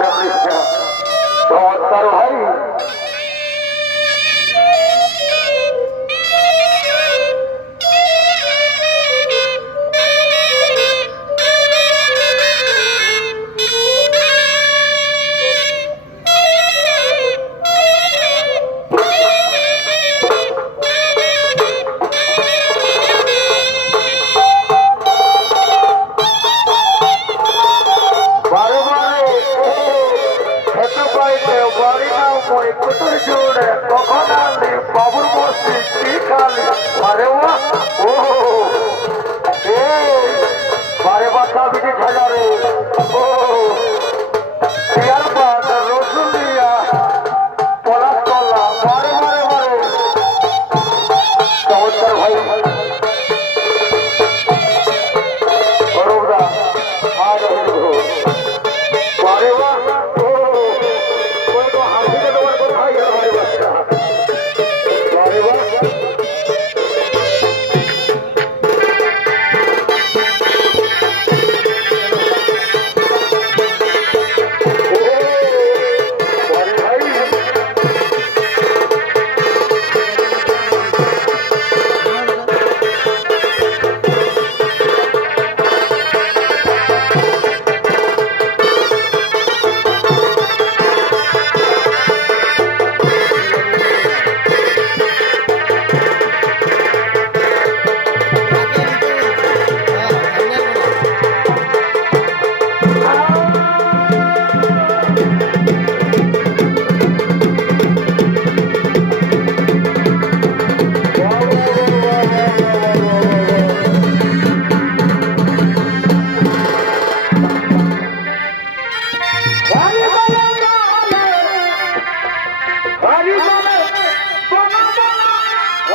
চল্লিশটা চমৎকার কই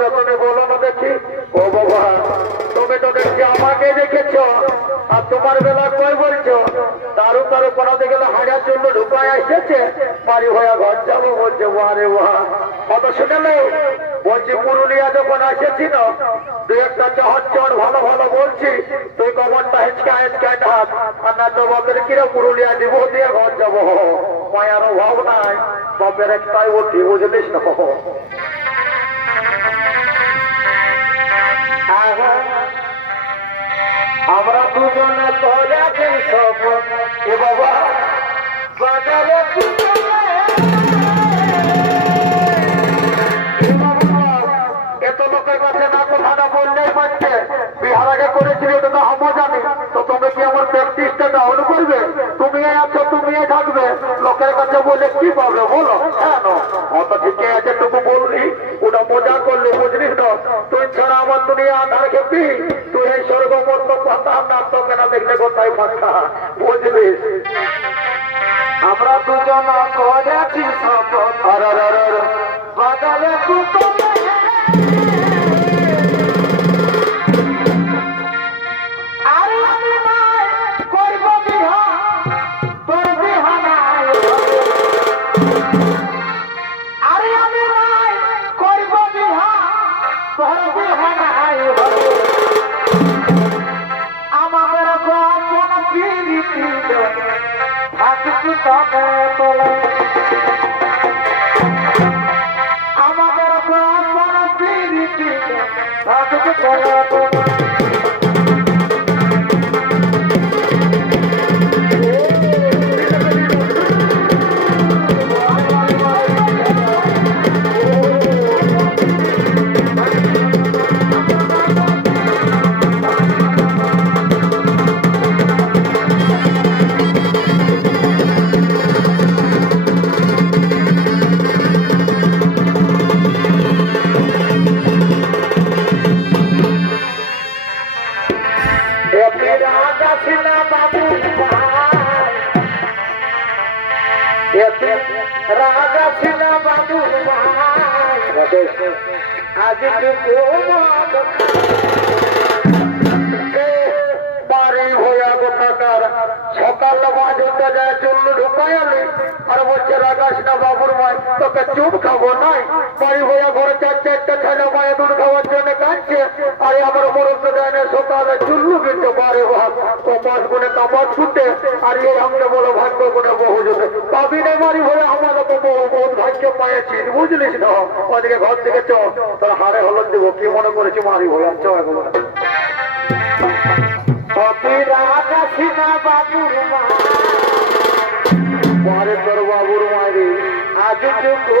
বেলা বলো না দেখি ও বাবা, তুমি তো দেখছি আমাকে দেখেছ, আর তোমার বেলা কই বলছো? তারও তারও কোনাতে গেলে হাজার জন্য ঢুকায় এসেছে। বাড়ি হয়ে ঘর যাব বলছে বারে বাহ কত শুনেলে বলছি, পুরুলিয়া যখন এসেছিল, দু একটা চহর চহর ভালো ভালো বলছি, তুই কবরটা হেঁচকা হেঁচকা ঢাক, আর না তো বাপের কিরে পুরুলিয়া দিব, দিয়ে ঘর যাব। মায়ার অভাব নাই, বাপের একটাই উঠি বুঝলিস না? আমরা দুজনে সব এ বাবা বাজারে দুনিয়া তার ক্ষেত্রে তুই এই সর্বমর্ম কথা না তোকে কেনা দেখলে কোথায় ফাঁকা? বুঝলি? আমরা দুজন করেছি সব। আর বাদলে আমাদের গোপন পিরিতি থাকছি বাড়ি বাজতে যায় চুল্লু ঢুকাই আর বলছে, রাগাস না বাবুর মায় তোকে চুপ খাব নাই। বাড়ি ভয়া ঘরে চার চারটা ছেলে মায়ের দুধ খাওয়ার জন্য কাঁদছে। আর আমার মরতে যায় না, সকালে চুল্লু কিন্তু বারে ভাগ কপাস গুনে কাপাস ছুটে আর এই আমরা বলো ভাগ্য গুনে বহু যেতে পাবি না বাড়ি ভয়া আমাদের তো বহু বহুত ভাগ্য পাইছিস বুঝলিস না? ওদিকে ঘর থেকে চ, তোর হাড়ে হলদ দেবো, কি মনে করেছি মারি ভয়া চ একবার। বাবুর মারি, আজ চুকো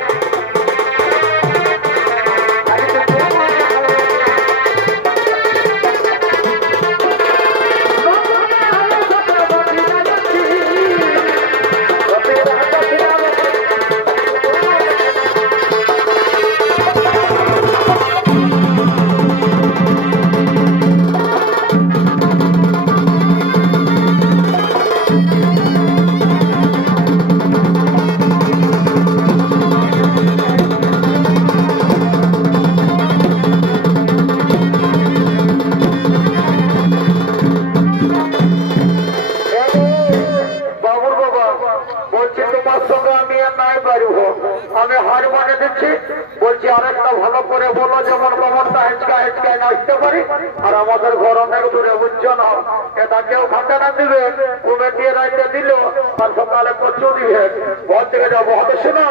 ভালো করে বলো, যেমন কমনটা হেঁচকা হেঁচকায় নাচতে পারি। আর আমাদের অনেক দূরে, বুঝছ না? এটা কেউ খাতে না দিবে কমে দিয়ে রাইতে দিল, আর সকালে কচু দিবে। ঘর থেকে যাব হবে শোনো।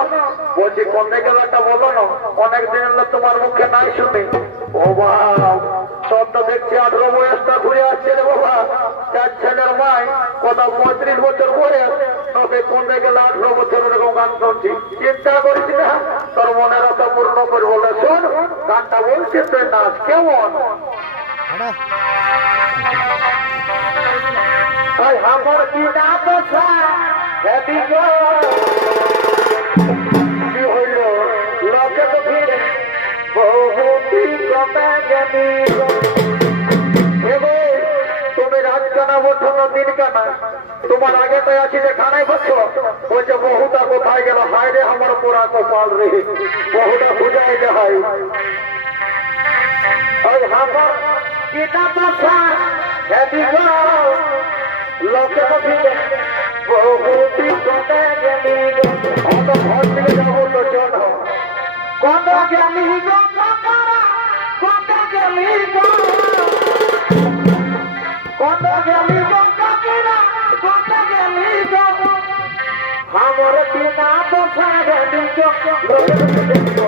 বলছি, কোন দিকে একটা বলো না? অনেক দিন হলো তোমার মুখে নাই শুনি। ও বাবা, সব তো দেখছি, আঠারো বয়সটা ঘুরে আসছে রে বাবা। চার ছেলের মাই, কত পঁয়ত্রিশ বছর বয়স। তবে কোনে গেলে আঠারো বছর এরকম গান শুনছি? চিন্তা করিস না। তোর মনের অত পূর্ণ করে বলে শোন গানটা বলছি তুই নাচ কেমন? আমার কি হইল? লোকে তো ফিরে তুমি দিন কানা? তোমার আগে তো আছি যে খানায় বসছো। বলছে বহুটা কোথায় গেল? হায় রে পোড়া কপাল রে। বহুটা বুঝাই যে হয় ওই কত গেলি গো? গো আমার বিনা বসা গেলি গো